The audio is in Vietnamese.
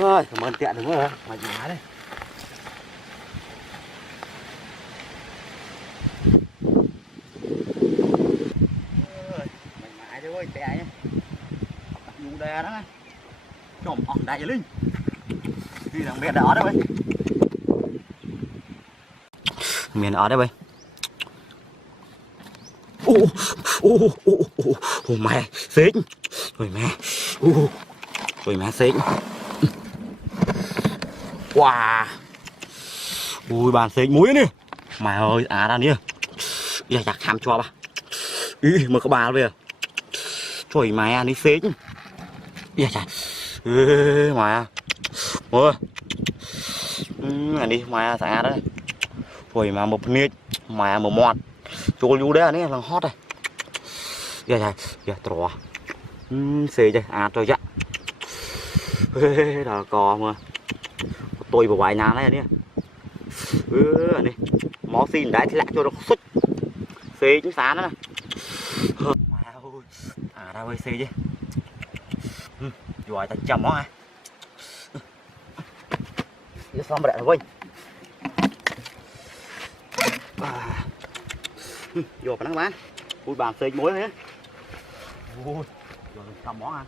Ôi, cảm ơn tiện đúng rồi, mạnh mẽ đây. Ôi, mạnh mẽ chứ ơi, tè nhá. Nụ đè đó. Trộm ỏng đại linh. Đi thằng miền đó đấy bay. Miền đó đấy bay. Ô ô ô ô ô mẹ, xích. Ôi mẹ. Ôi mẹ xích. Wow. Ui bàn xích muối nè. Mày ơi, ra đi. Giờ chặt ham cho bà. Ý mà có bà bây giờ. Trời mày đi xích. Giờ chặt. Ê mày. Ôi. Đi mày xả đấy. Trời mà một nít mày một mọt. Cho lưu đấy này là hot này. Giờ chặt. Giờ trò. Xì chơi rồi dạ. Ê là cò mà. Tôi vào vài nhà này nè. Này. Mó xin đấy thì lại cho nó xuất. Xì chúng sáng đó này. Ra hơi xì chứ. Rồi ta chầm nó ha. Nó xong rồi quên. Vô phải nắng bán. Ui bàn xì muối hết. Ui, rồi chầm món ha.